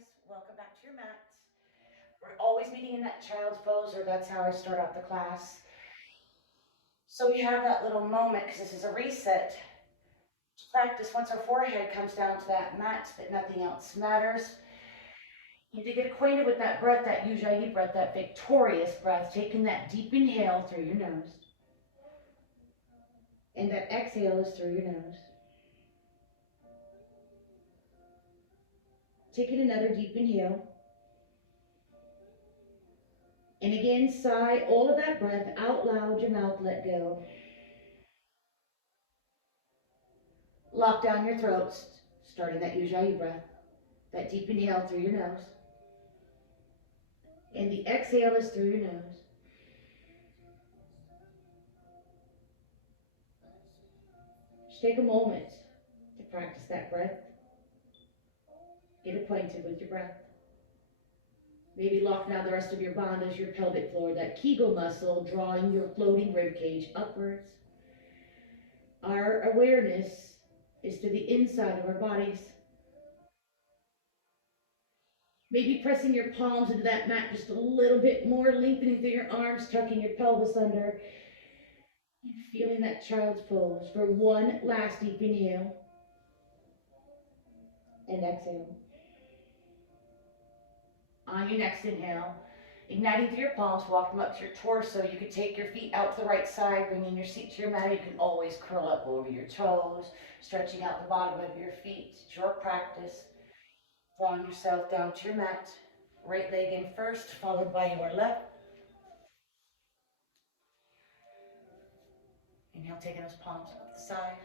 guys. Welcome back to your mat. We're always meeting in that child's pose, or that's how I start out the class. So we have that little moment, because this is a reset, to practice once our forehead comes down to that mat, that nothing else matters. You need to get acquainted with that breath, that Ujjayi breath, that victorious breath, taking that deep inhale through your nose. And that exhale is through your nose. Taking another deep inhale. And again, sigh all of that breath out loud, your mouth let go. Lock down your throat, starting that Ujjayi breath, that deep inhale through your nose. And the exhale is through your nose. Just take a moment to practice that breath. Get acquainted with your breath. Maybe lock now the rest of your bandhas, your pelvic floor, that Kegel muscle, drawing your floating rib cage upwards. Our awareness is to the inside of our bodies. Maybe pressing your palms into that mat just a little bit more, lengthening through your arms, tucking your pelvis under, and feeling that child's pose for one last deep inhale and exhale. On your next inhale, igniting through your palms, walk them up to your torso. You can take your feet out to the right side, bringing your seat to your mat. You can always curl up over your toes, stretching out the bottom of your feet. It's your practice. Drawing yourself down to your mat. Right leg in first, followed by your left. Inhale, taking those palms up the side.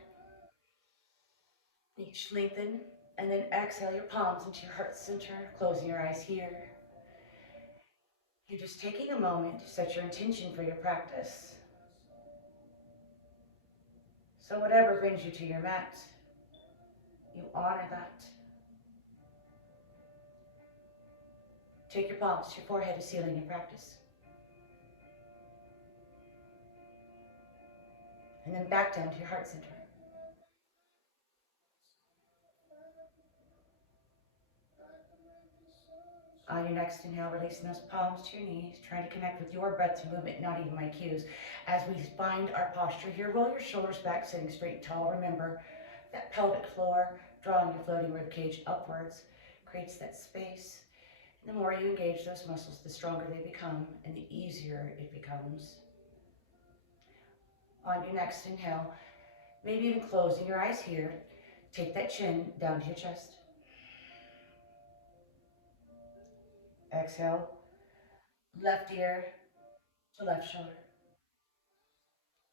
Each lengthen, and then exhale your palms into your heart center, closing your eyes here. You're just taking a moment to set your intention for your practice. So whatever brings you to your mat, you honor that. Take your palms to your forehead to sealing your practice. And then back down to your heart center. On your next inhale, releasing those palms to your knees, trying to connect with your breath to movement, not even my cues. As we find our posture here, roll your shoulders back, sitting straight tall. Remember that pelvic floor, drawing your floating rib cage upwards, creates that space. And the more you engage those muscles, the stronger they become and the easier it becomes. On your next inhale, maybe even closing your eyes here, take that chin down to your chest. Exhale, left ear to left shoulder.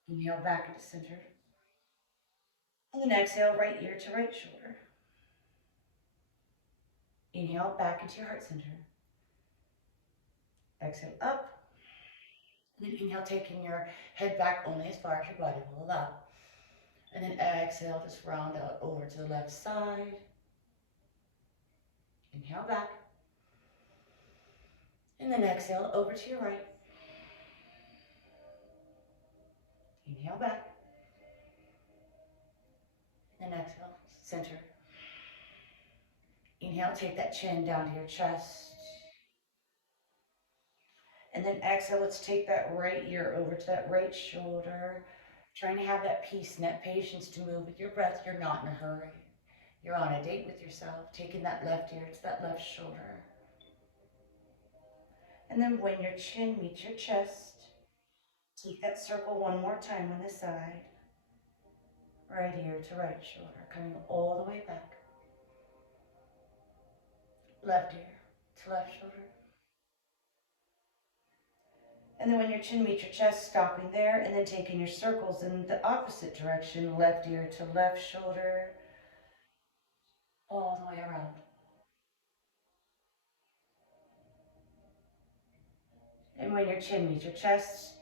Inhale back into center. And then exhale, right ear to right shoulder. Inhale back into your heart center. Exhale up. And then inhale, taking your head back only as far as your body will allow. And then exhale, just round out over to the left side. Inhale back. And then exhale over to your right. Inhale back. And exhale, center. Inhale, take that chin down to your chest. And then exhale, let's take that right ear over to that right shoulder. Trying to have that peace and that patience to move with your breath. You're not in a hurry. You're on a date with yourself, taking that left ear to that left shoulder. And then when your chin meets your chest, take that circle one more time on this side. Right ear to right shoulder, coming all the way back. Left ear to left shoulder. And then when your chin meets your chest, stopping there, and then taking your circles in the opposite direction, left ear to left shoulder, all the way around. And when your chin meets your chest,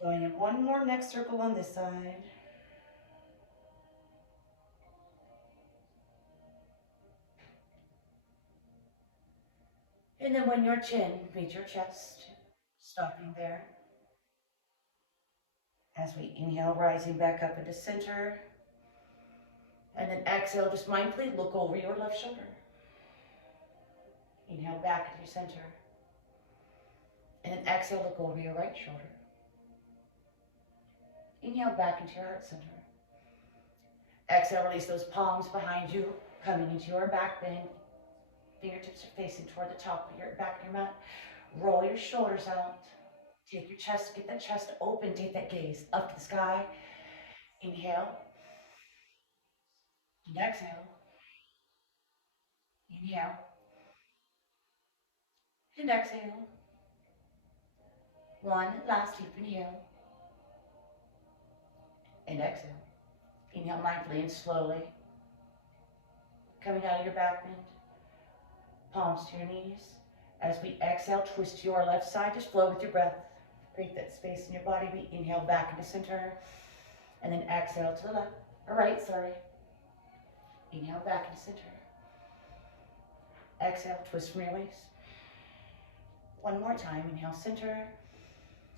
going in one more neck circle on this side. And then when your chin meets your chest, stopping there. As we inhale, rising back up into center. And then exhale, just mindfully look over your left shoulder. Inhale back into your center. And then exhale, look over your right shoulder. Inhale back into your heart center. Exhale, release those palms behind you, coming into your back bend. Fingertips are facing toward the top of your back of your mat. Roll your shoulders out. Take your chest, get that chest open, take that gaze up to the sky. Inhale. And exhale. Inhale. And exhale. One last deep inhale. And exhale. Inhale mindfully and slowly. Coming out of your back bend. Palms to your knees. As we exhale, twist to your left side. Just flow with your breath. Create that space in your body. We inhale back into center. And then exhale to the left. Or right, sorry. Inhale back into center. Exhale, twist from your waist. One more time. Inhale, center.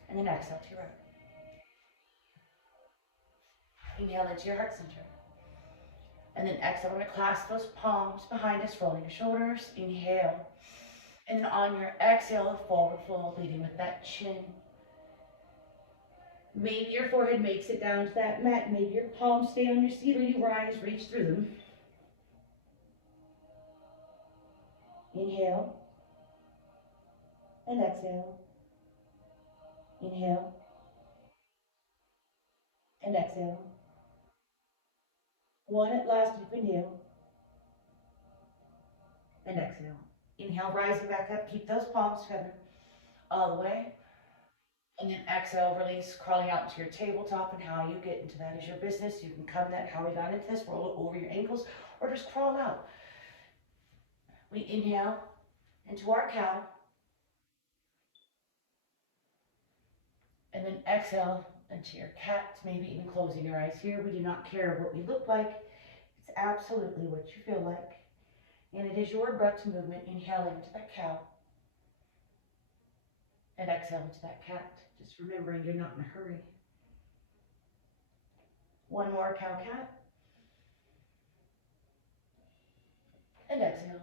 And then exhale to your right. Inhale into your heart center. And then exhale, we're going to clasp those palms behind us, rolling your shoulders. Inhale. And then on your exhale, forward fold, leading with that chin. Maybe your forehead makes it down to that mat. Maybe your palms stay on your seat or you rise, reach through them. Inhale. And exhale. Inhale. And exhale. One at last, deep inhale. And exhale. Inhale, rising back up. Keep those palms together all the way. And then exhale, release, crawling out to your tabletop, and how you get into that is your business. You can come that how we got into this, roll it over your ankles, or just crawl out. We inhale into our cow. And then exhale into your cat, maybe even closing your eyes here. We do not care what we look like. It's absolutely what you feel like. And it is your breath to movement. Inhale into that cow. And exhale into that cat. Just remembering you're not in a hurry. One more cow cat. And exhale.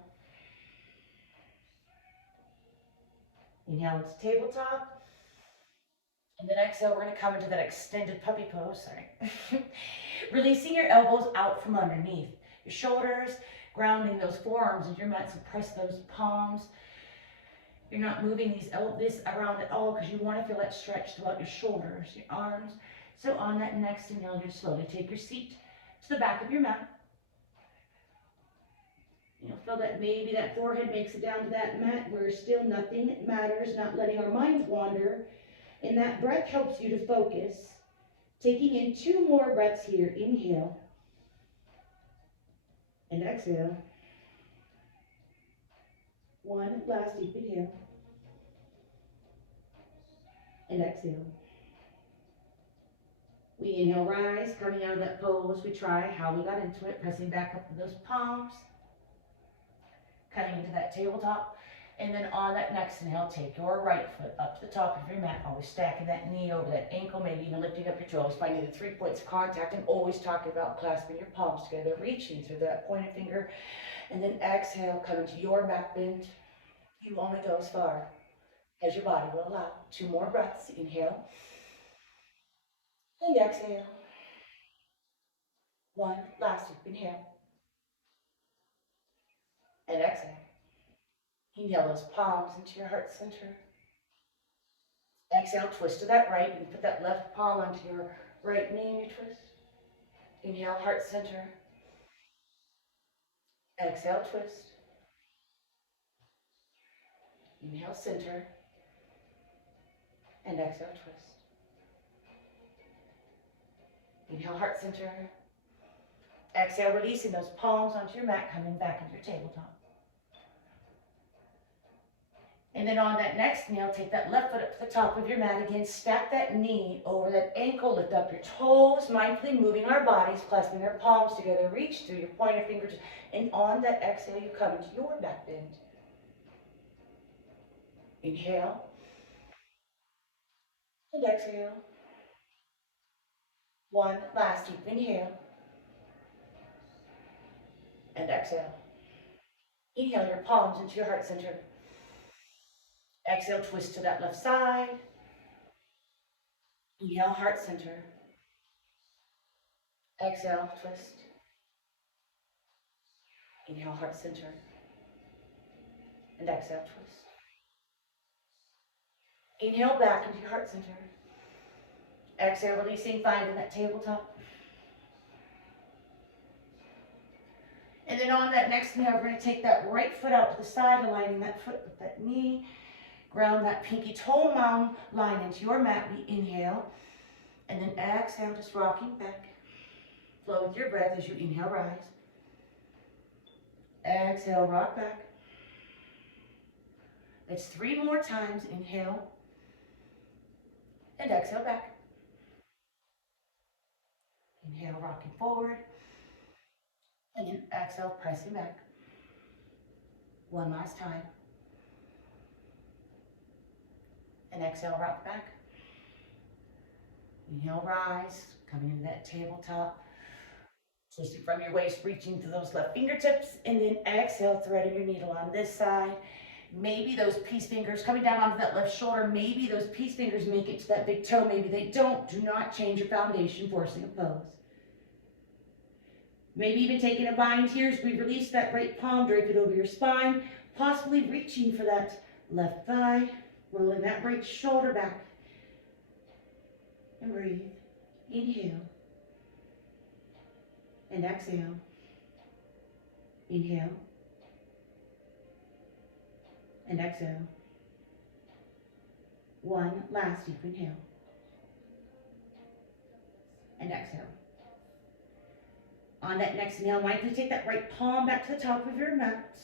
Inhale into tabletop. And then exhale, we're going to come into that extended puppy pose. Sorry. Releasing your elbows out from underneath your shoulders, grounding those forearms into your mat. So press those palms. You're not moving this around at all because you want to feel that stretch throughout your shoulders, your arms. So on that next inhale, you slowly take your seat to the back of your mat. You'll feel that maybe that forehead makes it down to that mat where still nothing matters, not letting our minds wander. And that breath helps you to focus. Taking in 2 more breaths here. Inhale. And exhale. One last deep inhale. And exhale. We inhale, rise, coming out of that pose. We try how we got into it, pressing back up with those palms. Coming into that tabletop. And then on that next inhale, take your right foot up to the top of your mat, always stacking that knee over that ankle, maybe even lifting up your toes, finding the 3 points of contact, and always talking about clasping your palms together, reaching through that pointed finger. And then exhale, coming to your back bend. You only go as far as your body will allow. 2 more breaths. Inhale. And exhale. One last deep inhale. And exhale. Inhale those palms into your heart center. Exhale, twist to that right and put that left palm onto your right knee and you twist. Inhale, heart center. Exhale, twist. Inhale, center. And exhale, twist. Inhale, heart center. Exhale, releasing those palms onto your mat, coming back into your tabletop. And then on that next inhale, take that left foot up to the top of your mat again. Stack that knee over that ankle. Lift up your toes, mindfully moving our bodies, clasping our palms together. Reach through your pointer fingers. And on that exhale, you come into your back bend. Inhale. And exhale. One last deep inhale. And exhale. Inhale your palms into your heart center. Exhale, twist to that left side. Inhale, heart center. Exhale, twist. Inhale, heart center. And exhale, twist. Inhale back into your heart center. Exhale, releasing, finding that tabletop. And then on that next inhale, we're going to take that right foot out to the side, aligning that foot with that knee. Ground that pinky toe mound line into your mat. We inhale. And then exhale, just rocking back. Flow with your breath as you inhale, rise. Exhale, rock back. It's 3 more times. Inhale. And exhale back. Inhale, rocking forward. And then exhale, pressing back. One last time. And exhale, rock back. Inhale, rise, coming into that tabletop. Twisting from your waist, reaching to those left fingertips. And then exhale, threading your needle on this side. Maybe those peace fingers coming down onto that left shoulder. Maybe those peace fingers make it to that big toe. Maybe they don't. Do not change your foundation, forcing a pose. Maybe even taking a bind here as we release that right palm, drape it over your spine, possibly reaching for that left thigh, rolling that right shoulder back. And breathe. Inhale. And exhale. Inhale. And exhale. One last deep inhale. And exhale. On that next inhale, mindfully take that right palm back to the top of your mat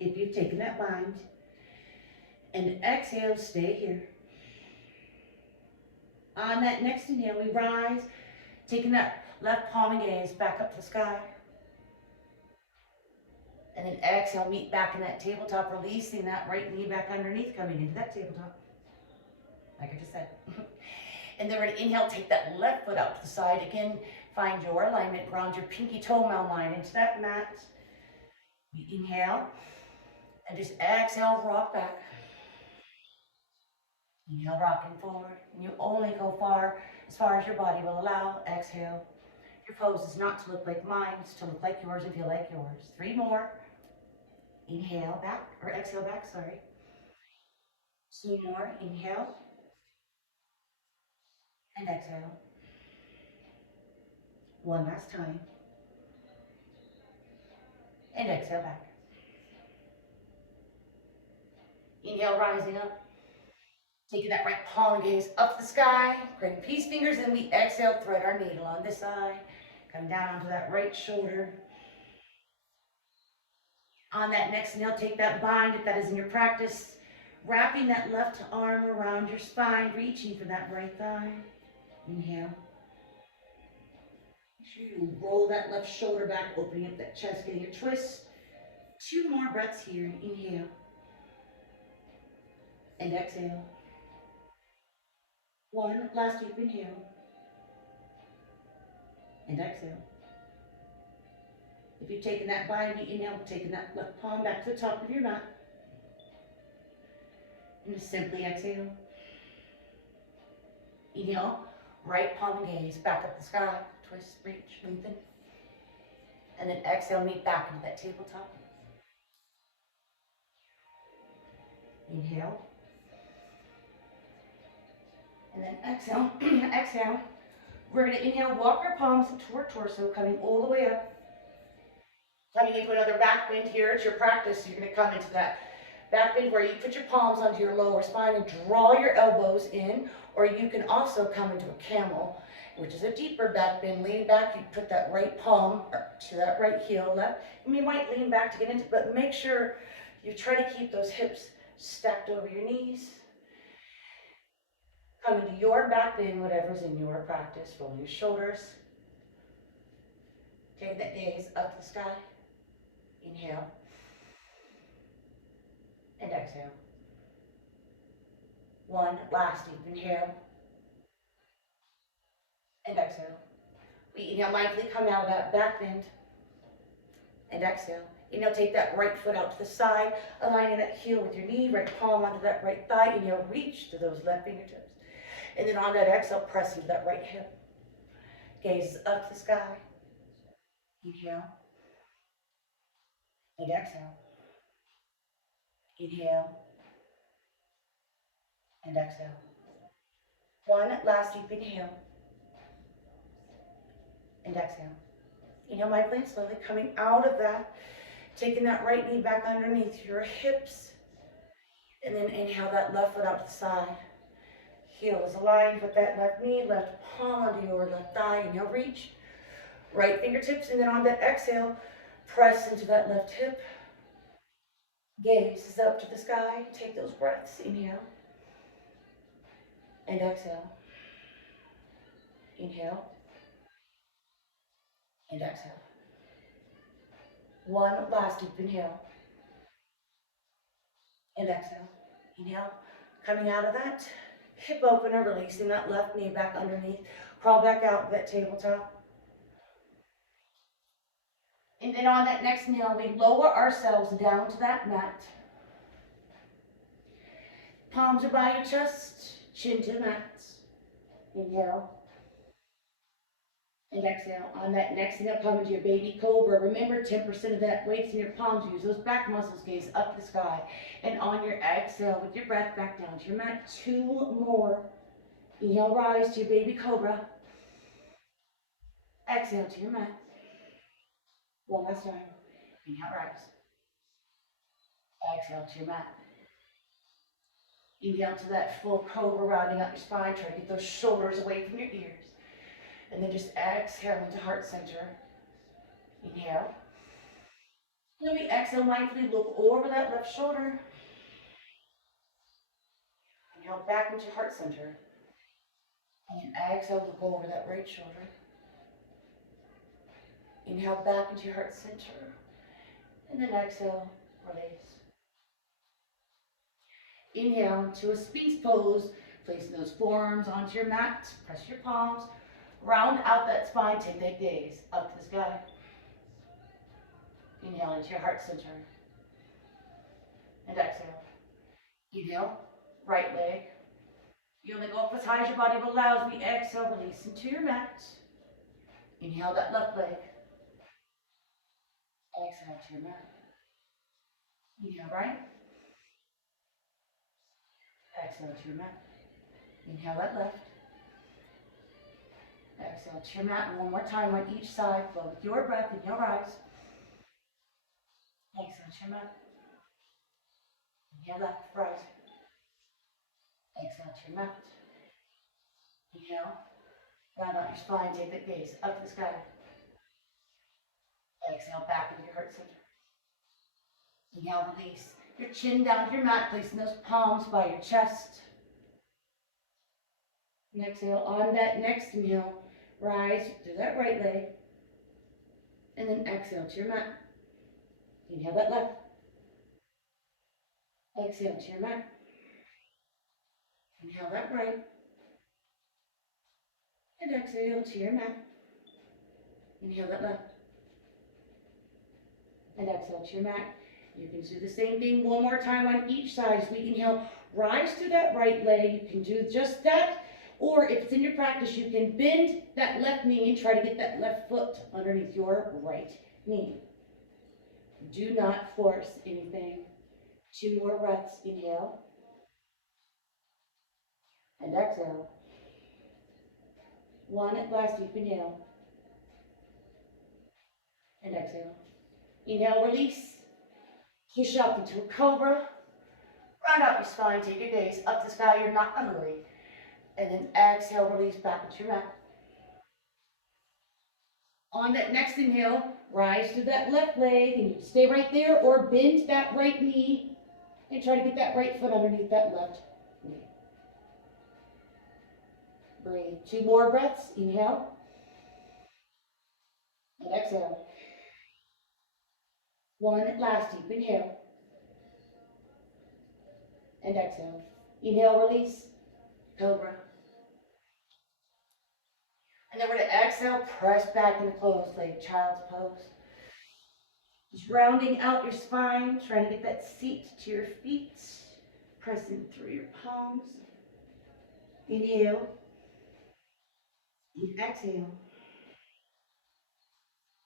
if you've taken that bind. And exhale, stay here. On that next inhale, we rise, taking that left palm and gaze back up to the sky. And then exhale, meet back in that tabletop, releasing that right knee back underneath, coming into that tabletop. Like I just said. And then we're going to inhale, take that left foot out to the side. Again, find your alignment, ground your pinky toe mound line into that mat. We inhale, and just exhale, rock back. Inhale, rocking forward, and you only go as far as your body will allow. Exhale. Your pose is not to look like mine, it's to look like yours and feel like yours. 3 more. Inhale back, or exhale back, sorry. 2 more. Inhale. And exhale. One last time. And exhale back. Inhale, rising up. Taking that right palm and gaze up to the sky. Creating peace fingers, and we exhale, thread our needle on this side. Come down onto that right shoulder. On that next inhale, take that bind if that is in your practice. Wrapping that left arm around your spine, reaching for that right thigh. Inhale. Make sure you roll that left shoulder back, opening up that chest, getting a twist. 2 more breaths here. Inhale. And exhale. 1 last deep inhale. And exhale. If you've taken that bind, you inhale, taking that left palm back to the top of your mat. And just simply exhale. Inhale, right palm and gaze back up the sky. Twist, reach, lengthen. And then exhale, meet back into that tabletop. Inhale. And then exhale, exhale. We're going to inhale, walk our palms toward torso, coming all the way up. Coming into another back bend here. It's your practice. You're going to come into that back bend where you put your palms onto your lower spine and draw your elbows in. Or you can also come into a camel, which is a deeper back bend. Lean back. You put that right palm to that right heel left. And you might lean back to get into it, but make sure you try to keep those hips stacked over your knees. Come into your back bend, whatever's in your practice. Roll your shoulders. Take that gaze up to the sky. Inhale. And exhale. 1 last deep inhale. And exhale. We inhale mindfully, come out of that back bend. And exhale. Inhale, take that right foot out to the side, aligning that heel with your knee, right palm onto that right thigh. Inhale, reach to those left fingertips. And then on that exhale, press into that right hip. Gaze up to the sky. Inhale. And exhale. Inhale. And exhale. One last deep inhale. And exhale. Inhale mindfully and slowly coming out of that. Taking that right knee back underneath your hips. And then inhale that left foot out to the side. Heel is aligned with that left knee, left palm onto your left thigh. Inhale, reach. Right fingertips, and then on that exhale, press into that left hip. Gaze is up to the sky. Take those breaths. Inhale. And exhale. Inhale. And exhale. One last deep inhale. And exhale. Inhale. Coming out of that, hip opener, releasing that left knee back underneath. Crawl back out of that tabletop. And then on that next inhale, we lower ourselves down to that mat. Palms are by your chest, chin to the mat. Inhale. And exhale. On that next inhale, come into your baby cobra. Remember, 10% of that weight's in your palms. Use those back muscles, gaze up to the sky. And on your exhale, with your breath back down to your mat, 2 more. Inhale, rise to your baby cobra. Exhale to your mat. One last time. Inhale, rise. Exhale to your mat. Inhale to that full cobra, rounding out your spine. Try to get those shoulders away from your ears. And then just exhale into heart center. Inhale. Then we exhale mindfully, look over that left shoulder. Inhale back into heart center. And exhale, look over that right shoulder. Inhale back into your heart center. And then exhale, release. Inhale to a Sphinx pose. Placing those forearms onto your mat. Press your palms. Round out that spine. Take that gaze up to the sky. Inhale into your heart center. And exhale. Inhale, right leg. You only go up as high as your body will allow. As we exhale, release into your mat. Inhale that left leg. Exhale to your mat. Inhale right. Exhale to your mat. Inhale that left. Exhale to your mat. One more time on each side. Flow with your breath. Inhale, rise. Exhale to your mat. Inhale left, rise. Exhale to your mat. Inhale. Round out your spine. Take that gaze up to the sky. Exhale back into your heart center. Inhale, release. Your chin down to your mat, placing those palms by your chest. And exhale, on that next inhale, rise through that right leg. And then exhale to your mat. Inhale that left. Exhale to your mat. Inhale that right. And exhale to your mat. Inhale that left. And exhale to your mat. You can do the same thing one more time on each side. As we inhale, rise through that right leg. You can do just that. Or if it's in your practice, you can bend that left knee and try to get that left foot underneath your right knee. Do not force anything. 2 more breaths. Inhale. And exhale. 1 last deep inhale. And exhale. Inhale, release. Push up into a cobra. Round out your spine. Take your gaze up to the sky. You're not hungry. And then exhale, release back into your mat. On that next inhale, rise to that left leg and you stay right there or bend that right knee and try to get that right foot underneath that left knee. Breathe. 2 more breaths. Inhale. And exhale. 1 last deep inhale. And exhale. Inhale, release. Cobra. And then we're going to exhale, press back into closed leg, child's pose. Just rounding out your spine, trying to get that seat to your feet. Pressing through your palms. Inhale. And exhale.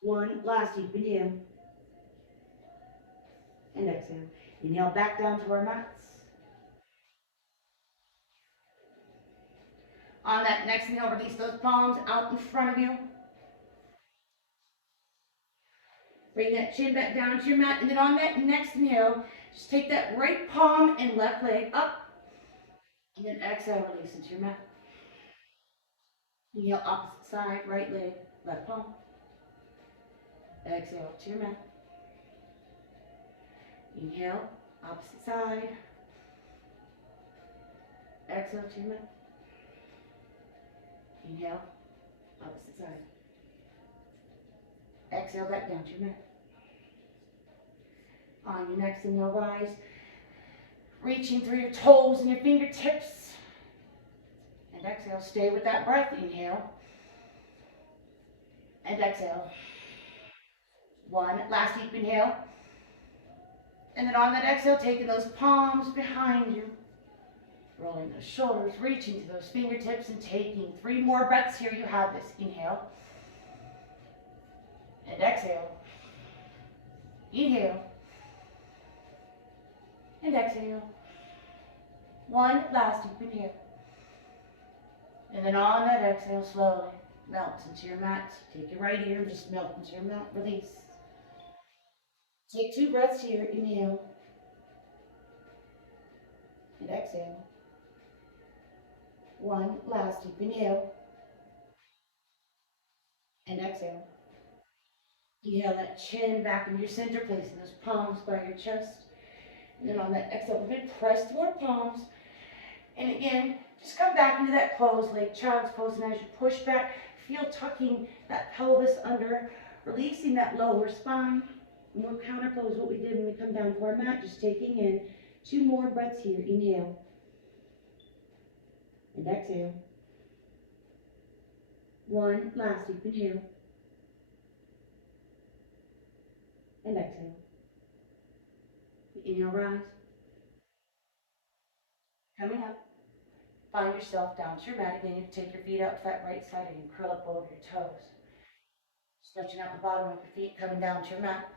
One last deep inhale. And exhale. Inhale back down to our mats. On that next inhale, release those palms out in front of you. Bring that chin back down to your mat. And then on that next inhale, just take that right palm and left leg up. And then exhale, release into your mat. Inhale, opposite side, right leg, left palm. Exhale to your mat. Inhale, opposite side. Exhale to your mat. Inhale, opposite side. Exhale back down to your mat. On your next inhale, rise. Reaching through your toes and your fingertips. And exhale, stay with that breath. Inhale. And exhale. One last deep inhale. And then on that exhale, taking those palms behind you. Rolling those shoulders, reaching to those fingertips and taking 3 more breaths here. You have this. Inhale. And exhale. Inhale. And exhale. One last deep inhale. And then on that exhale, slowly melt into your mat. Take your right ear and just melt into your mat. Release. Take 2 breaths here. Inhale. And exhale. One last deep inhale. And exhale. Inhale that chin back into your center, placing those palms by your chest. And then on that exhale, we're going to press through our palms. And again, just come back into that closed leg, child's pose. And as you push back, feel tucking that pelvis under, releasing that lower spine. And we'll counter pose what we did when we come down to our mat, just taking in 2 more breaths here. Inhale. And exhale. One last deep inhale. And exhale. Inhale, rise. Coming up. Find yourself down to your mat. Again, you can take your feet out to that right side and you can curl up over your toes. Stretching out the bottom of your feet, coming down to your mat.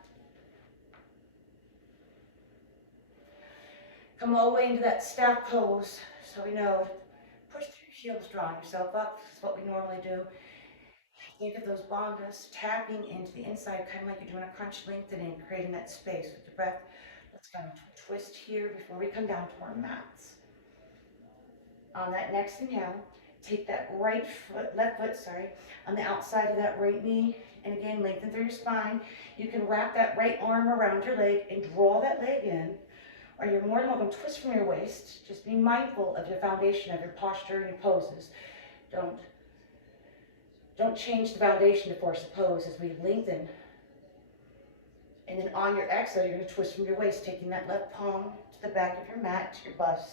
Come all the way into that staff pose. So we know, push through your heels, drawing yourself up. This is what we normally do. Think of those bandhas tapping into the inside, kind of like you're doing a crunch, lengthening, creating that space with your breath. Let's kind of twist here before we come down to our mats. On that next inhale, take that left foot, on the outside of that right knee, and again, lengthen through your spine. You can wrap that right arm around your leg and draw that leg in, or you're more than welcome to twist from your waist. Just be mindful of your foundation, of your posture and your poses. Don't change the foundation to force a pose as we lengthen. And then on your exhale, you're going to twist from your waist, taking that left palm to the back of your mat, to your bust.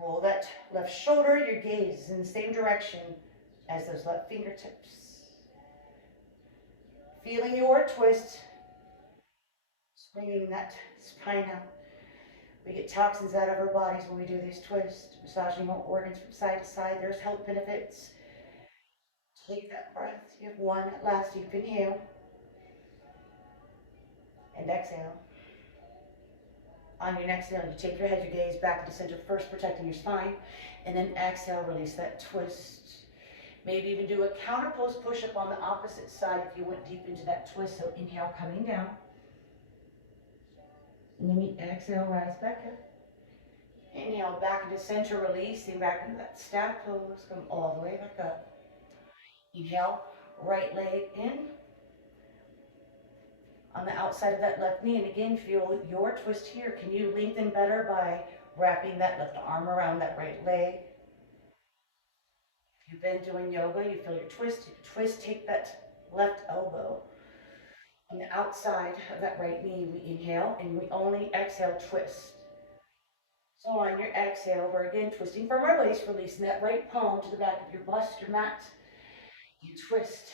Roll that left shoulder, your gaze is in the same direction as those left fingertips. Feeling your twist, swinging that spine out. We get toxins out of our bodies when we do these twists, massaging our organs from side to side. There's health benefits. Take that breath. You have one last deep inhale. And exhale. On your next inhale, you take your head, your gaze back into center first, protecting your spine. And then exhale, release that twist. Maybe even do a counter pose push-up on the opposite side if you went deep into that twist. So inhale, coming down. And then we exhale, rise back up. Inhale, back into center, releasing back into that staff pose. Come all the way back up. Inhale, right leg in. On the outside of that left knee, and again, feel your twist here. Can you lengthen better by wrapping that left arm around that right leg? If you've been doing yoga, you feel your twist. You twist, take that left elbow. On the outside of that right knee, we inhale, and we only exhale, twist. So on your exhale, we're again twisting from our waist, releasing that right palm to the back of your bust, your mat. You twist.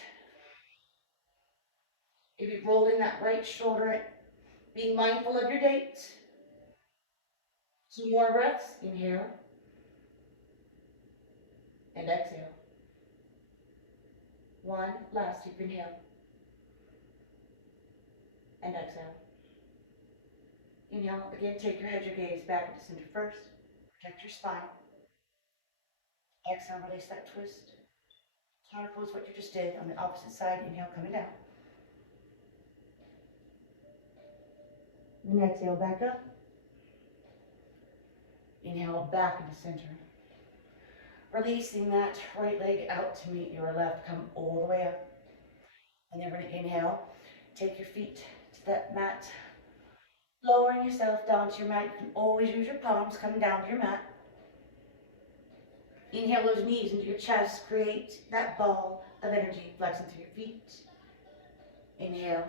Maybe rolling that right shoulder, being mindful of your date. 2 more breaths. Inhale and exhale. 1 last deep inhale and exhale. Inhale, again, take your head, your gaze back into center first. Protect your spine. Exhale, release that twist. Counter pose what you just did on the opposite side. Inhale, coming down. And exhale, back up. Inhale, back into center. Releasing that right leg out to meet your left. Come all the way up. And then we're going to inhale. Take your feet to that mat. Lowering yourself down to your mat. You can always use your palms coming down to your mat. Inhale those knees into your chest. Create that ball of energy flexing through your feet. Inhale.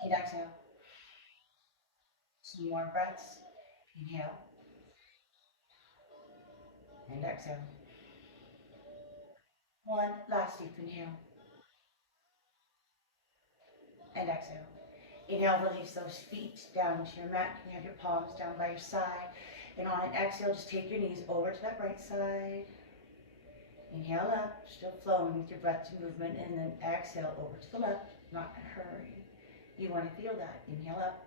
And exhale. Some more breaths. Inhale. And exhale. 1 last deep inhale. And exhale. Inhale, release those feet down to your mat. You can have your palms down by your side. And on an exhale, just take your knees over to that right side. Inhale up, still flowing with your breath to movement. And then exhale over to the left, not in a hurry. You want to feel that. Inhale up.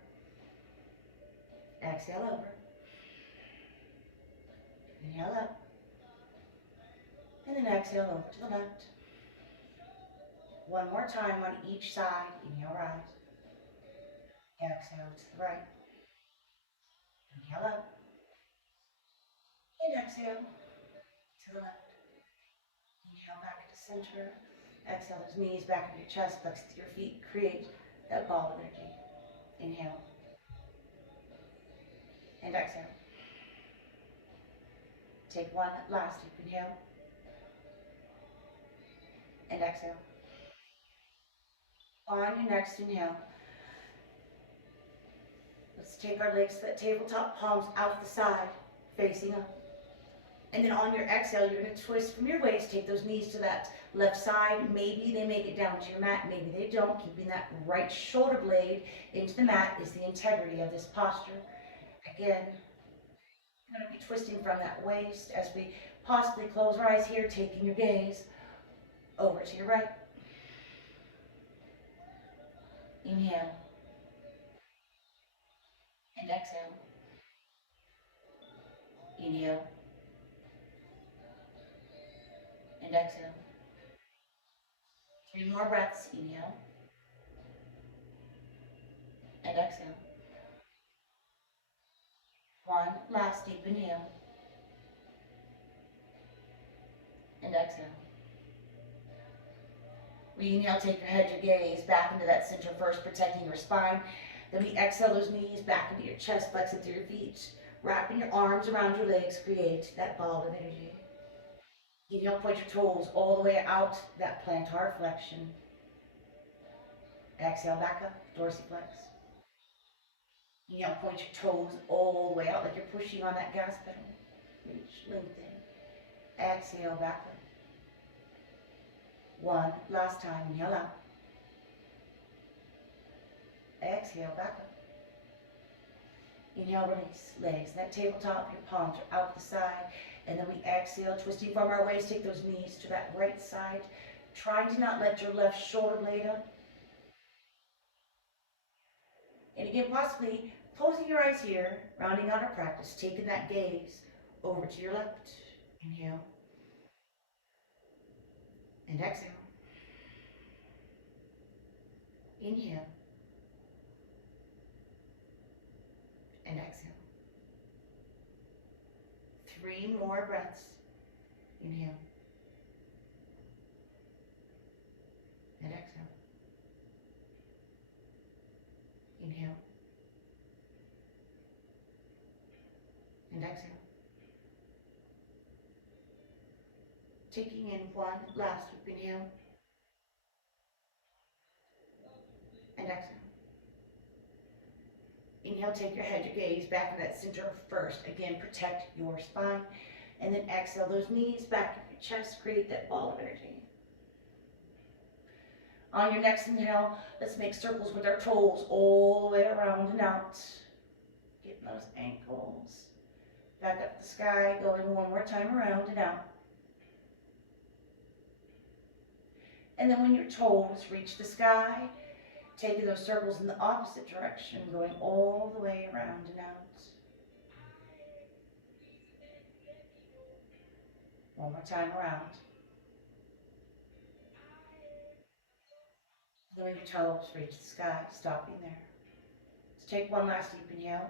Exhale over. Inhale up. And then exhale over to the left. 1 more time on each side. Inhale, rise. Exhale to the right. Inhale up. And exhale to the left. Inhale back to center. Exhale those knees back into your chest. Flex with your feet. Create that ball of energy. Inhale. And exhale. Take 1 last deep inhale. And exhale. On your next inhale, let's take our legs to that tabletop, palms out the side, facing up. And then on your exhale, you're going to twist from your waist, take those knees to that left side. Maybe they make it down to your mat, maybe they don't. Keeping that right shoulder blade into the mat is the integrity of this posture. Again, I'm going to be twisting from that waist as we possibly close our eyes here, taking your gaze over to your right. Inhale. And exhale. Inhale. And exhale. 3 more breaths. Inhale. And exhale. 1 last deep inhale. And exhale. We inhale, take your head, your gaze back into that center first, protecting your spine. Then we exhale those knees back into your chest, flexing through your feet. Wrapping your arms around your legs, create that ball of energy. Inhale, point your toes all the way out, that plantar flexion. Exhale, back up, dorsiflex. Inhale, point your toes all the way out like you're pushing on that gas pedal. Reach, lengthen. Exhale, back up. 1 last time, inhale out. Exhale, back up. Inhale, release, legs, that tabletop, your palms are out the side. And then we exhale, twisting from our waist, take those knees to that right side. Trying to not let your left shoulder blade up. And again, possibly closing your eyes here, rounding out our practice, taking that gaze over to your left. Inhale. And exhale. Inhale. And exhale. 3 more breaths. Inhale. And exhale. Inhale. And exhale. Taking in 1 last deep inhale. And exhale. Inhale, take your head, your gaze back to that center first. Again, protect your spine. And then exhale those knees back in your chest, create that ball of energy. On your next inhale, let's make circles with our toes all the way around and out. Getting those ankles back up the sky, going one more time around and out. And then when your toes reach the sky, taking those circles in the opposite direction, going all the way around and out. One more time around. Then when your toes reach the sky, stopping there. Let's take one last deep inhale.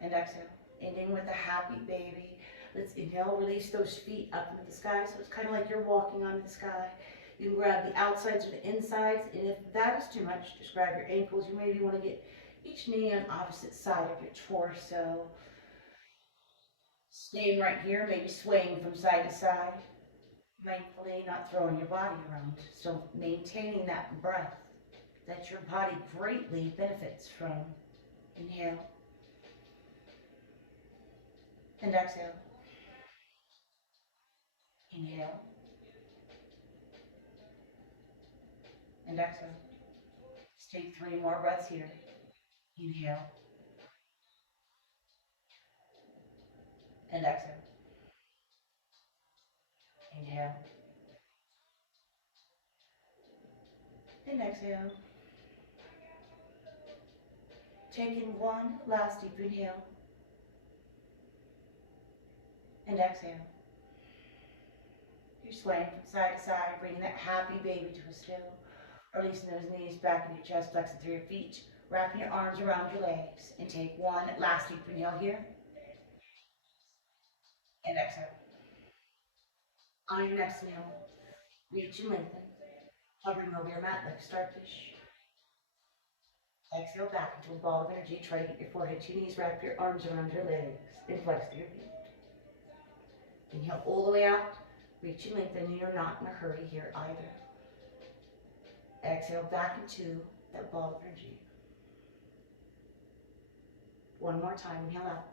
And exhale. Ending with a happy baby. Let's inhale, release those feet up into the sky. So it's kind of like you're walking on the sky. You can grab the outsides or the insides. And if that is too much, just grab your ankles. You maybe want to get each knee on opposite side of your torso. Staying right here, maybe swaying from side to side. Mindfully not throwing your body around. So maintaining that breath that your body greatly benefits from. Inhale. And exhale. Inhale. And exhale. Let's take 3 more breaths here. Inhale. And exhale. Inhale. And exhale. Taking one last deep inhale. And exhale. You're swaying from side to side, bringing that happy baby to a still. Releasing those knees back into your chest, flexing through your feet, wrapping your arms around your legs. And take one last deep inhale here. And exhale. On your next inhale, reach and lengthen. Hovering over your mat like a starfish. Exhale back into a ball of energy. Try to get your forehead to your knees, wrap your arms around your legs, and flex through your feet. Inhale all the way out. Reach and lengthen. You're not in a hurry here either. Exhale back into that ball of energy. One more time. Inhale out.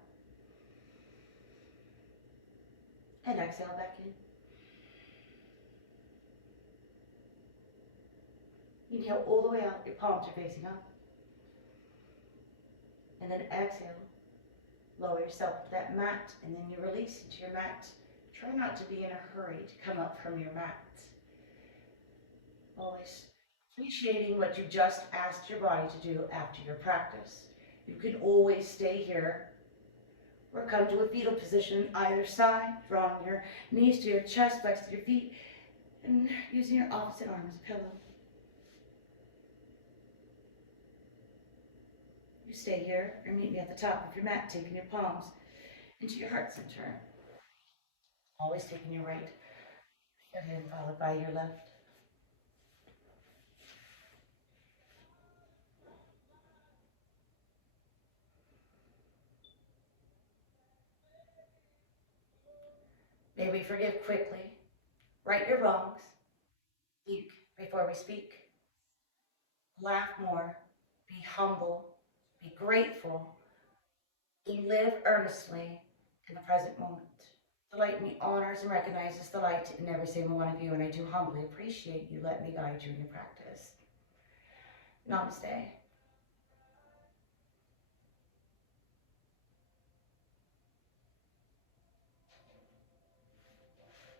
And exhale back in. Inhale all the way out. Your palms are facing up. And then exhale. Lower yourself to that mat, and then you release into your mat. Try not to be in a hurry to come up from your mat. Always appreciating what you just asked your body to do after your practice. You can always stay here or come to a fetal position either side, drawing your knees to your chest, flex to your feet, and using your opposite arm as a pillow. You stay here or meet me at the top of your mat, taking your palms into your heart center. Always taking your right hand followed by your left. May we forgive quickly, right your wrongs, think before we speak, laugh more, be humble, be grateful, and live earnestly in the present moment. The light in me honors and recognizes the light in every single one of you, and I do humbly appreciate you letting me guide you in your practice. Namaste.